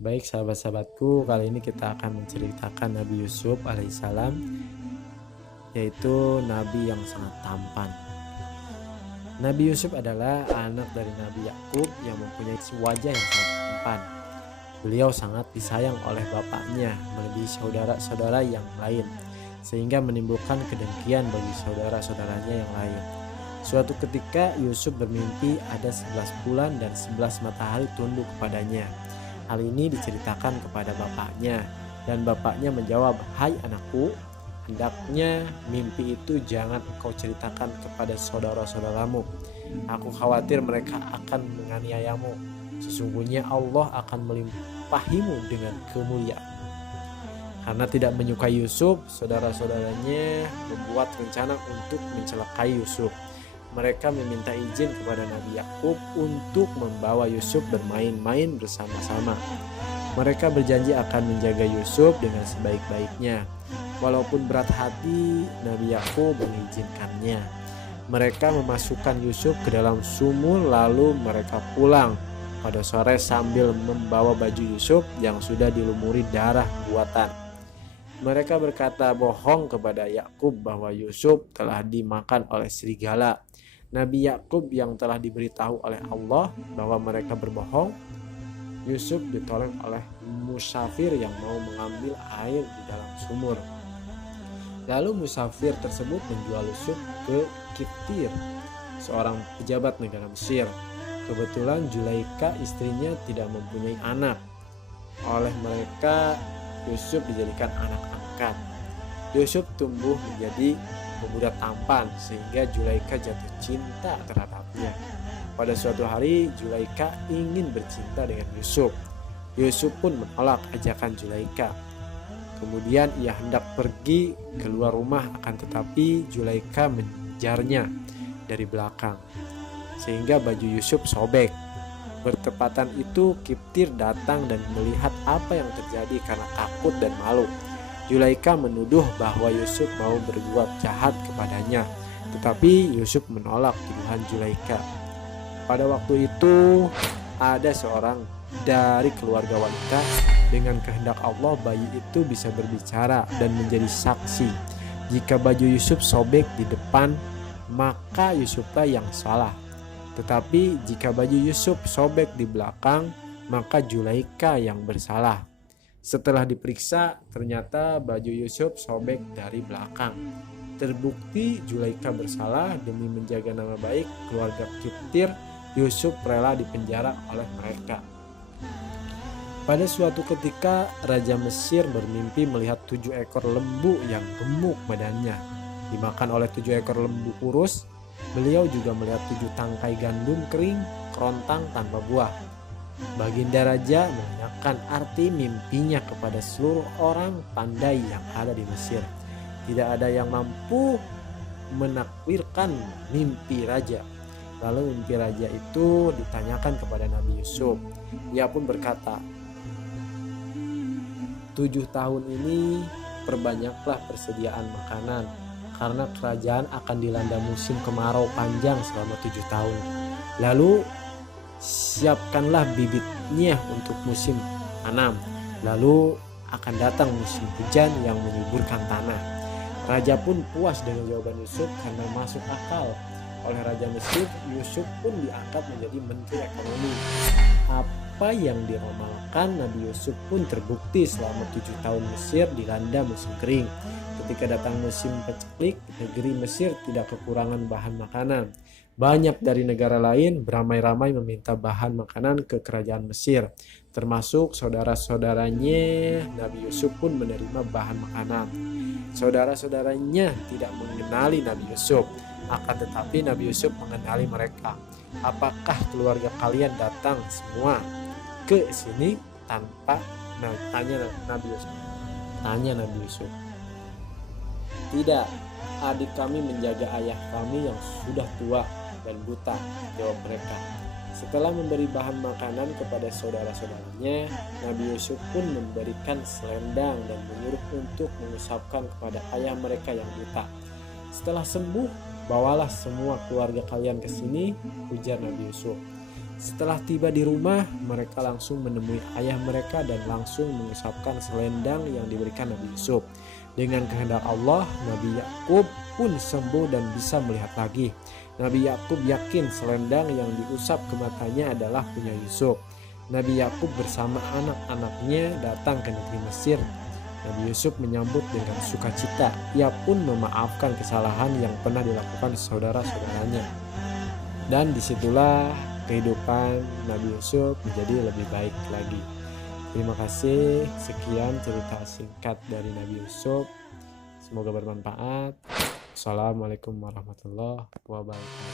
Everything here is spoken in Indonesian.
Baik sahabat-sahabatku, kali ini kita akan menceritakan Nabi Yusuf alaihissalam, yaitu Nabi yang sangat tampan. Nabi Yusuf adalah anak dari Nabi Yakub yang mempunyai wajah yang sangat tampan. Beliau sangat disayang oleh bapaknya melebihi saudara-saudara yang lain, sehingga menimbulkan kedengkian bagi saudara-saudaranya yang lain. Suatu ketika Yusuf bermimpi ada 11 bulan dan 11 matahari tunduk kepadanya. Hal ini diceritakan kepada bapaknya, dan bapaknya menjawab, "Hai anakku, hendaknya mimpi itu jangan engkau ceritakan kepada saudara-saudaramu. Aku khawatir mereka akan menganiayamu. Sesungguhnya Allah akan melimpahimu dengan kemuliaan." Karena tidak menyukai Yusuf, saudara-saudaranya membuat rencana untuk mencelakai Yusuf. Mereka meminta izin kepada Nabi Yakub untuk membawa Yusuf bermain-main bersama-sama. Mereka berjanji akan menjaga Yusuf dengan sebaik-baiknya. Walaupun berat hati, Nabi Yakub mengizinkannya. Mereka memasukkan Yusuf ke dalam sumur, lalu mereka pulang pada sore sambil membawa baju Yusuf yang sudah dilumuri darah buatan. Mereka berkata bohong kepada Yakub bahwa Yusuf telah dimakan oleh serigala. Nabi Yakub yang telah diberitahu oleh Allah bahwa mereka berbohong, Yusuf ditolong oleh musafir yang mau mengambil air di dalam sumur. Lalu musafir tersebut menjual Yusuf ke Kiftir, seorang pejabat negara Mesir. Kebetulan Zulaikha istrinya tidak mempunyai anak. Oleh mereka Yusuf dijadikan anak angkat. Yusuf tumbuh menjadi pemuda tampan sehingga Zulaikha jatuh cinta terhadapnya. Pada suatu hari Zulaikha ingin bercinta dengan Yusuf. Yusuf pun menolak ajakan Zulaikha. Kemudian ia hendak pergi keluar rumah, akan tetapi Zulaikha mengejarnya dari belakang sehingga baju Yusuf sobek. Bertepatan itu Kiftir datang dan melihat apa yang terjadi karena takut dan malu. Zulaikha menuduh bahwa Yusuf mau berbuat jahat kepadanya, tetapi Yusuf menolak tuduhan Zulaikha. Pada waktu itu ada seorang dari keluarga wanita. Dengan kehendak Allah, bayi itu bisa berbicara dan menjadi saksi. Jika baju Yusuf sobek di depan, maka Yusuflah yang salah. Tetapi jika baju Yusuf sobek di belakang, maka Zulaikha yang bersalah. Setelah diperiksa, ternyata baju Yusuf sobek dari belakang. Terbukti Zulaikha bersalah. Demi menjaga nama baik keluarga Kiftir, Yusuf rela dipenjara oleh mereka. Pada suatu ketika, Raja Mesir bermimpi melihat 7 ekor lembu yang gemuk badannya dimakan oleh 7 ekor lembu kurus. Beliau juga melihat 7 tangkai gandum kering kerontang tanpa buah. Baginda Raja menanyakan arti mimpinya kepada seluruh orang pandai yang ada di Mesir. Tidak ada yang mampu menakwilkan mimpi raja. Lalu mimpi raja itu ditanyakan kepada Nabi Yusuf. Ia pun berkata, 7 tahun ini perbanyaklah persediaan makanan, karena kerajaan akan dilanda musim kemarau panjang selama 7 tahun. Lalu siapkanlah bibitnya untuk musim tanam. Lalu akan datang musim hujan yang menyuburkan tanah. Raja pun puas dengan jawaban Yusuf karena masuk akal. Oleh Raja Mesir, Yusuf pun diangkat menjadi Menteri Ekonomi. Apa yang diramalkan Nabi Yusuf pun terbukti. Selama 7 tahun Mesir dilanda musim kering. Ketika datang musim paceklik, negeri Mesir tidak kekurangan bahan makanan. Banyak dari negara lain beramai-ramai meminta bahan makanan ke kerajaan Mesir, termasuk saudara-saudaranya. Nabi Yusuf pun menerima bahan makanan. Saudara-saudaranya tidak mengenali Nabi Yusuf, akan tetapi Nabi Yusuf mengenali mereka. "Apakah keluarga kalian datang semua ke sini tanpa?" tanya Nabi Yusuf. "Tidak, adik kami menjaga ayah kami yang sudah tua dan buta," jawab mereka. Setelah memberi bahan makanan kepada saudara-saudaranya, Nabi Yusuf pun memberikan selendang dan menyuruh untuk mengusapkan kepada ayah mereka yang buta. "Setelah sembuh, bawalah semua keluarga kalian ke sini," ujar Nabi Yusuf. Setelah tiba di rumah, mereka langsung menemui ayah mereka dan langsung mengusapkan selendang yang diberikan Nabi Yusuf. Dengan kehendak Allah, Nabi Yakub pun sembuh dan bisa melihat lagi. Nabi Yakub yakin selendang yang diusap ke matanya adalah punya Yusuf. Nabi Yakub bersama anak-anaknya datang ke negeri Mesir. Nabi Yusuf menyambut dengan sukacita. Ia pun memaafkan kesalahan yang pernah dilakukan saudara-saudaranya. Dan disitulah kehidupan Nabi Yusuf menjadi lebih baik lagi. Terima kasih. Sekian cerita singkat dari Nabi Yusuf. Semoga bermanfaat. Assalamualaikum warahmatullahi wabarakatuh.